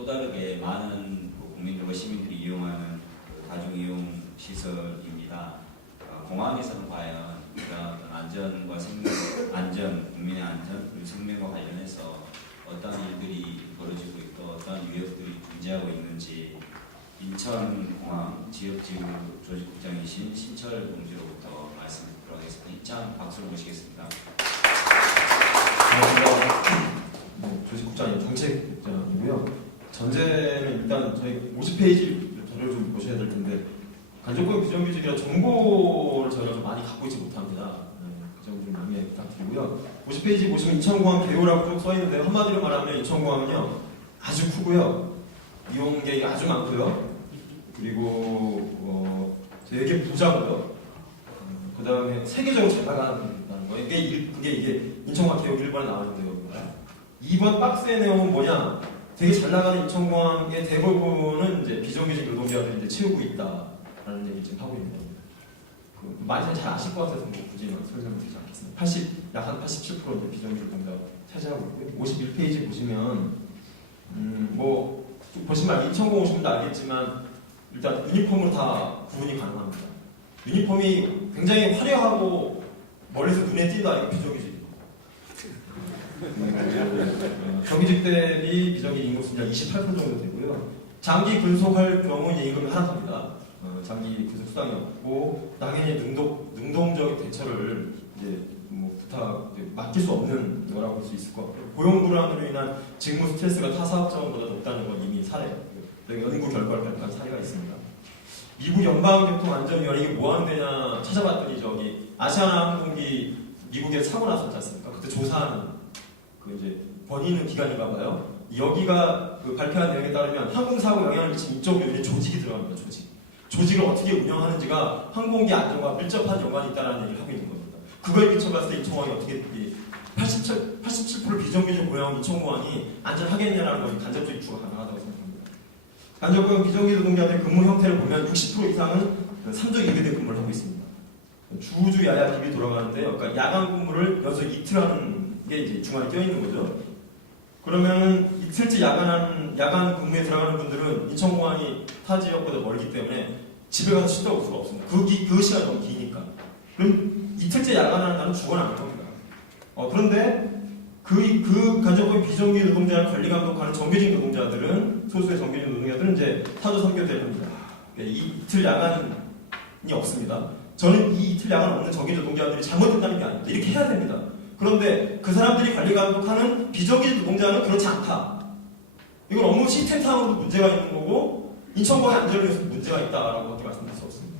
또 다르게 많은 국민들과 시민들이 이용하는 다중이용 시설입니다. 공항에서는 과연 그런 안전과 안전, 국민의 안전, 그리고 생명과 관련해서 어떤 일들이 벌어지고 있고 어떤 위협들이 존재하고 있는지 인천공항 지역지구 조직국장이신 신철 동지로부터 말씀 듣도록 하겠습니다. 입장 박수로 모시겠습니다. 안녕하세요. 조직국장님 정책국장이고요. 전제는 일단 저희 50페이지 자료를 좀 보셔야 될 텐데 간접고용 비정규직이라 정보를 저희가 좀 많이 갖고 있지 못합니다. 그 점 좀 양해 부탁드리고요. 50페이지 보시면 인천공항 개요라고 쭉 써있는데 한마디로 말하면 인천공항은요 아주 크고요. 이용객이 아주 많고요. 그리고 되게 부자고요. 그 다음에 세계적으로 잘 나간다는 거예요. 이게 인천공항 개요 1번에 나왔는데요. 2번 박스의 내용은 뭐냐? 되게 잘 나가는 인천공항의 대부분은 이제 비정규직 노동자들이 이제 채우고 있다라는 얘기를 지금 하고 있는 겁니다. 많이 잘 아실 것 같아서 뭐 굳이 설명을 드리지 않겠습니다. 약 한 87% 이제 비정규직 노동자 차지하고 있고요. 51페이지 보시면 뭐 보시면 인천공항 오시면 알겠지만 일단 유니폼으로 다 구분이 가능합니다. 유니폼이 굉장히 화려하고 멀리서 눈에 띈다. 이거 비정규직. 정규직 대비 비정규직 임금수는 28% 정도 되고요. 장기 근속할 경우 이제 임금이 하락합니다. 장기 근속 수당이 없고 당연히 능동적인 대처를 이제 뭐 맡길 수 없는 거라고 볼 수 있을 것 같고요. 고용 불안으로 인한 직무 스트레스가 타 사업자원보다 높다는 건 이미 연구 결과를 발표한 사례가 있습니다. 미국 연방교통안전위원회 이게 뭐 하는 데냐 찾아봤더니 저기 아시아나항공기 미국에 사고 났었지 않습니까? 그때 조사하는 그 이제 버니는 기관인가 봐요. 여기가 그 발표한 내용에 따르면 항공사고 영향을 미친 이쪽 요인에 조직이 들어갑니다. 조직을 어떻게 운영하는지가 항공기 안전과 밀접한 연관이 있다는 얘기를 하고 있는 겁니다. 그거에 비춰봤을 때 인천공항이 어떻게 87% 비정규직 고용 인천공항이 안전하겠냐라는 것이 간접적 입주가 가능하다고 생각합니다. 간접고용 비정규직 노동자들의 근무 형태를 보면 60% 이상은 3주 2교대 근무를 하고 있습니다. 주주 야야 비비 돌아가는데요. 그러니까 야간 근무를 연속 이틀 하는 게 이제 중간에 껴있는 거죠. 그러면 이틀째 야간 근무에 들어가는 분들은 인천공항이 타 지역보다 멀기 때문에 집에 가서 쉬다 올 수가 없습니다. 그 시간이 너무 기니까. 그럼 이틀째 야간하는 날은 죽어나는 겁니다. 그런데 그 간접고용 비정규직 노동자를 관리 감독하는 정규직 노동자들은 소수의 정규직 노동자들은 이제 타조 3교대를 합니다. 이틀 야간이 없습니다. 저는 이 이틀 야간 없는 정규직 노동자들이 잘못했다는 게 아닙니다. 이렇게 해야 됩니다. 그런데 그 사람들이 관리 감독하는 비정규직 노동자는 그렇지 않다. 이건 업무 시스템상으로도 문제가 있는 거고 인천공항의 안전을 위해서 문제가 있다라고 말씀드릴 수 없습니다.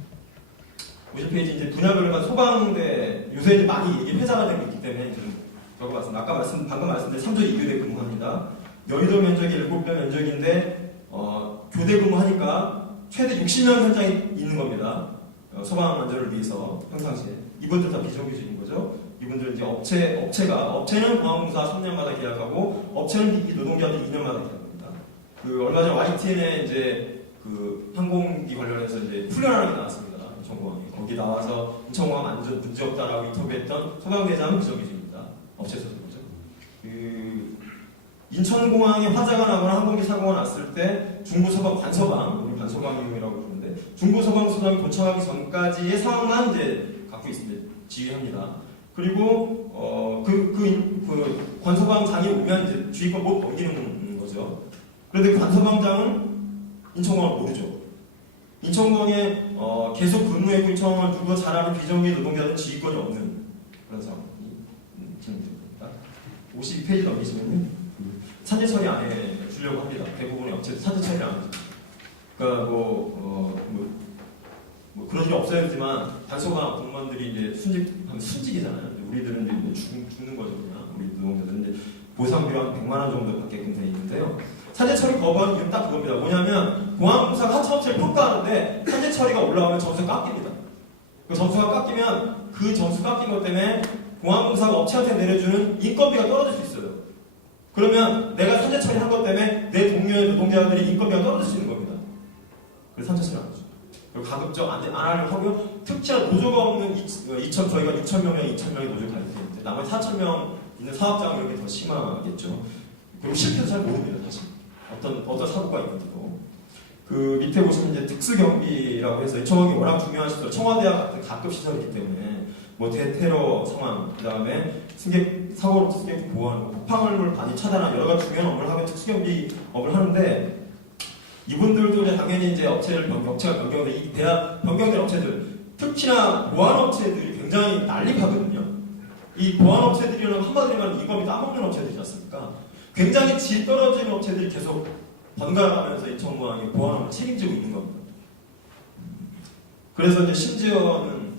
50페이지 이제 분야별로 간 소방대 요새 이제 많이 이게 회자가 되고 있기 때문에 좀 적어봤습니다. 방금 말씀드린 3조 2교대 근무합니다. 여의도 면적이 7배 면적인데 교대 근무하니까 최대 60명 현장에 있는 겁니다. 소방 안전을 위해서 평상시에 이분들 다 비정규직인 거죠. 이분들 이제 업체는 공항공사 3년마다 계약하고 업체는 이 노동자들 2년마다 계약합니다. 그 얼마 전 YTN에 이제 그 항공기 관련해서 이제 훈련하는 게 나왔습니다. 인천공항에 거기 나와서 인천공항 안전 문제 없다라고 인터뷰했던 소방대장은 비정규직입니다. 업체 소속이죠. 그 인천공항에 화재가 나거나 항공기 사고가 났을 때 중부소방 관서방, 우리 관서방이라고 부르는데 중부소방서장이 도착하기 전까지의 상황만 이제 갖고 있습니다. 지휘합니다. 그리고 그 관서방장이 오면 이제 주의권 못 넘기는 거죠. 그런데 그 관서방장은 인천공항을 모르죠. 인천공항에 계속 근무했고 인천공항을 누구가 잘 아는 비정규직 노동자는 지휘권이 없는 그런 상황이 진행됩니다. 52페이지 넘기시면요. 산재 처리 안 해주려고 합니다. 대부분의 업체들 산재 처리 안 해주죠. 그러니까 뭐 그런 일이 없어야 되지만 단소가 공무원들이 이제 순직이잖아요. 우리들은 이제 죽는 거죠. 그냥 우리 노동자들은 이제 보상비가 한 100만 원 정도 받게끔 되어 있는데요. 산재 처리 거부한 이유는 딱 그겁니다. 뭐냐면 공항공사가 하청업체를 평가하는데 산재 처리가 올라오면 점수가 깎입니다. 그 점수가 깎이면 그 점수 깎인 것 때문에 공항공사가 업체한테 내려주는 인건비가 떨어질 수 있어요. 그러면 내가 산재 처리한 것 때문에 내 동료의 노동자들이 인건비가 떨어질 수 있는 겁니다. 그래서 산재 처리 안 하죠. 그리고 가급적 안 하려고 하고요. 특히나 노조가 없는 저희가 6,000명에 2,000명의 노조를 가지고 있는데 나머지 4,000명 있는 사업장은 이렇게 더 심하겠죠. 그리고 실패도 잘 모릅니다. 사실. 어떤 사고가 있는지도. 그 밑에 보시면 이제 특수경비라고 해서 인천공항이 워낙 중요한 시설, 청와대와 같은 가급 시설이기 때문에 뭐 대테러 상황, 그 다음에 승객 사고로 승객 보호하는 거, 폭발물 반입 차단하는 여러 가지 중요한 업무를 하면 특수경비업을 하는데 이분들도 이제 당연히 이제 업체가 변경돼 이 대학 변경된 업체들 특히나 보안 업체들이 굉장히 난립하거든요. 이 보안 업체들이라는 한마디로 말하면 이법이 따먹는 업체들이지 않습니까? 굉장히 질 떨어지는 업체들이 계속 번갈아가면서 인천공항의 보안을 책임지고 있는 겁니다. 그래서 이제 심지어는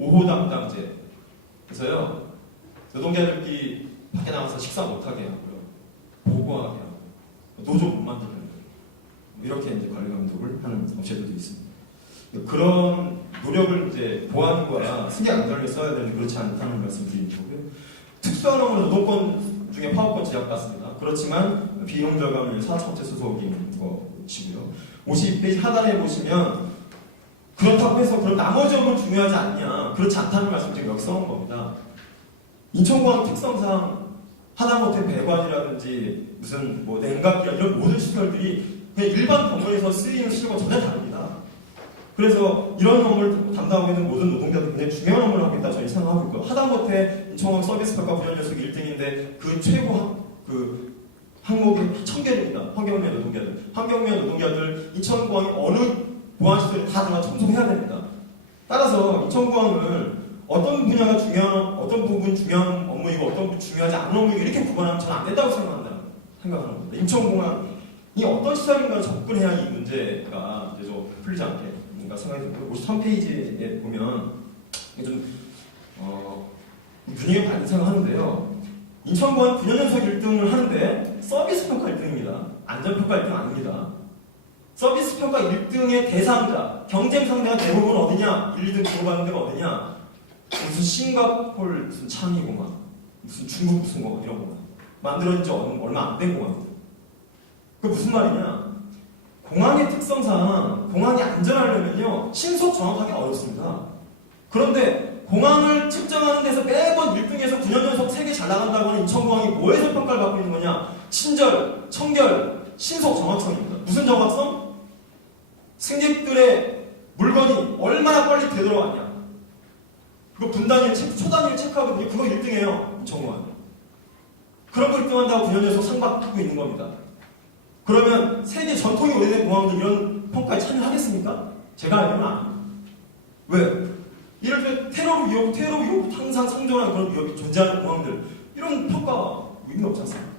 5호 담당제 그래서요 노동자들끼리 밖에 나가서 식사 못하게 하고요 보고하게 하고 노조 못 만들게 하고 이렇게 이제 관리 감독을 하는 업체들도 있습니다. 그런 노력을 이제 보안과 승객 안전을 써야 되는데 그렇지 않다는 말씀 드리는 거고요. 특수한 업무 노동권 중에 파업권 제약 같습니다. 그렇지만 비용 절감을 사업체 소속인 것이고요. 52페이지 하단에 보시면 그렇다고 해서 그럼 나머지 업무는 중요하지 않냐 그렇지 않다는 말씀 지금 여기 써놓은 겁니다. 인천공항 특성상 하다못해 배관이라든지 무슨 뭐 냉각기라 이런 모든 시설들이 그냥 일반 건물에서 쓰이는 시설과 전혀 다릅니다. 그래서 이런 업무를 담당하고 있는 모든 노동자들 굉장히 중요한 업무를 하고 있다 저희 생각하고 있고요. 하다못해 인천공항 서비스 평가 분야 녀석 1등인데 그 최고 그 항목이 1000개입니다. 환경미화 노동자들. 환경미화 노동자들 인천공항이 어느 보안시설에 다 들어가 청소해야 됩니다. 따라서 인천공항을 어떤 분야가 중요한, 어떤 부분 중요한 업무이고 어떤 부분 중요하지 않은 업무이고 이렇게 구분하면 저는 안 된다고 생각하는 겁니다. 인천공항이 어떤 시설인가를 접근해야 이 문제가 이제 좀 풀리지 않게 뭔가 생각이 들고요. 53페이지에 보면 좀 분위기가 밝은 생각하는데요. 인천공항 분야연속 1등을 하는데 서비스 평가 1등입니다. 안전평가 1등 아닙니다. 서비스 평가 1등의 대상자, 경쟁 상대가 대부분 어디냐? 1, 2등 주고받는 데가 어디냐? 무슨 싱가폴 무슨 창의공항, 무슨 중국 무슨 공항 이런 공항 만들어진 지 얼마 안 된 공항. 그 무슨 말이냐? 공항의 특성상 공항이 안전하려면요 신속 정확하게 어렵습니다. 그런데 공항을 측정하는 데서 매번 1등에서 9년 연속 세계 잘 나간다고 하는 인천공항이 뭐에서 평가를 받고 있는 거냐? 친절, 청결, 신속 정확성입니다. 무슨 정확성? 승객들의 물건이 얼마나 빨리 되돌아왔냐? 그거 분단위를 초단위를 체크하거든요. 그거 1등이에요. 인천공항. 그런 거 1등한다고 9년 연속 상 받고 있는 겁니다. 그러면 세계 전통이 오래된 공항들 이런 평가에 참여하겠습니까? 제가 알면 안 합니다. 왜? 이럴 때 테러 위협 항상 상존하는 그런 위협이 존재하는 공항들 이런 평가 의미 없지 않습니까?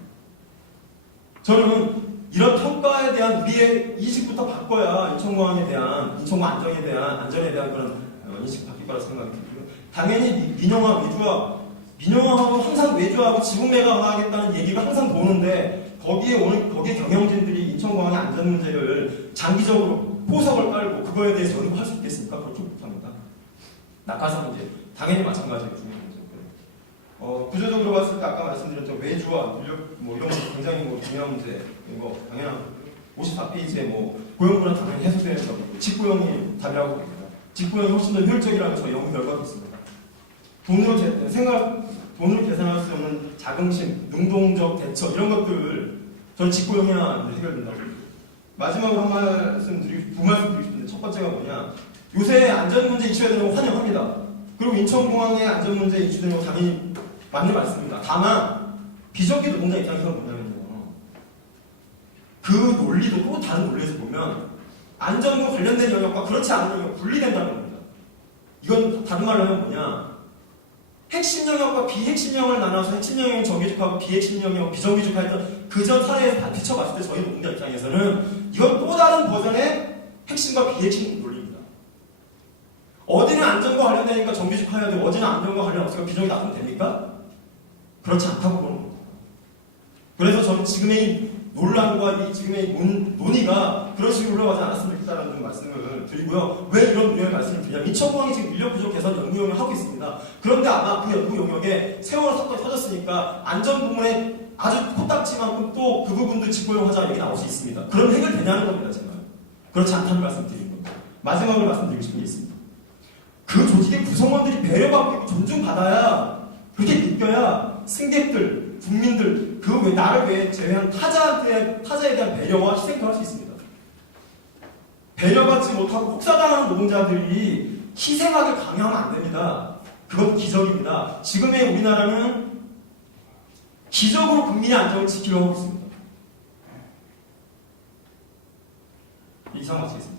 저는 이런 평가에 대한 우리의 인식부터 바꿔야 인천공항에 대한 인천공항 안전에 대한 그런 인식 바뀔 거라 생각이 들고요. 당연히 민영화하고 항상 외주하고 지붕매각하겠다는 얘기가 항상 도는데 거기에 경영진들이 인천공항의 안전 문제를 장기적으로 포석을 깔고 그거에 대해서 연구할 수 있겠습니까? 그렇게 못합니다. 낙하산 문제 당연히 마찬가지로 중요한 문제고요. 구조적으로 봤을 때 아까 말씀드렸던 외주화, 물력 뭐 이런 거 굉장히 중요한 문제 이거 당연한 54페이지에 고용분은 당연히 해소되는 점이고 직고용이 답이라고 봅니다. 직고용이 훨씬 더 효율적이라는 저희 연구 결과도 있습니다. 돈으로 계산할 수 없는 자긍심, 능동적 대처 이런 것들 저는 직고용이야 해결된다고. 마지막으로 두 말씀 드리고 싶은데 첫 번째가 뭐냐? 요새 안전 문제 이슈되는 거 환영합니다. 그리고 인천공항의 안전 문제 이슈되는 거 당연히 맞는 말씀입니다. 다만 비정규 노동자 입장에서는 뭐냐면요. 그 논리도 또 다른 논리에서 보면 안전과 관련된 영역과 그렇지 않은 영역 분리된다는 겁니다. 이건 다른 말로 하면 뭐냐? 핵심 영역과 비핵심 영역을 나눠서 핵심 영역은 정규직하고 비핵심 영역은 비정규직화 했던 그전 사회에서 다 비춰봤을 때 저희 노동자 입장에서는 이건 또 다른 버전의 핵심과 비핵심 논리입니다. 어디는 안전과 관련되니까 정규직화해야 되고 어디는 안전과 관련 없으니까 비정규직 놔두면 됩니까? 그렇지 않다고 보는 겁니다. 그래서 저는 지금의 이 논란과 지금의 논의가 그런 식으로 흘러가지 않았으면 좋겠다는 말씀을 드리고요. 왜 이런 논의를 말씀을 드리냐면 인천공항이 지금 인력 부족 개선 연구 영역을 하고 있습니다. 그런데 아마 그 연구 영역에 세월호 사건이 터졌으니까 안전 부분에 아주 코딱지만큼 또 그 부분도 직고용하자 얘기 나올 수 있습니다. 그럼 해결되냐는 겁니다. 정말. 그렇지 않다는 말씀 드리는 겁니다. 마지막으로 말씀드리고 싶은 게 있습니다. 그 조직의 구성원들이 배려받고 있고 존중받아야 그렇게 느껴야 승객들, 국민들 그 외 나를 외 제외한 타자에 대한 배려와 희생도 할 수 있습니다. 배려받지 못하고 혹사당하는 노동자들이 희생하게 강요하면 안 됩니다. 그것도 기적입니다. 지금의 우리나라는 기적으로 국민의 안정을 지키려고 하고 있습니다. 이상 마치겠습니다.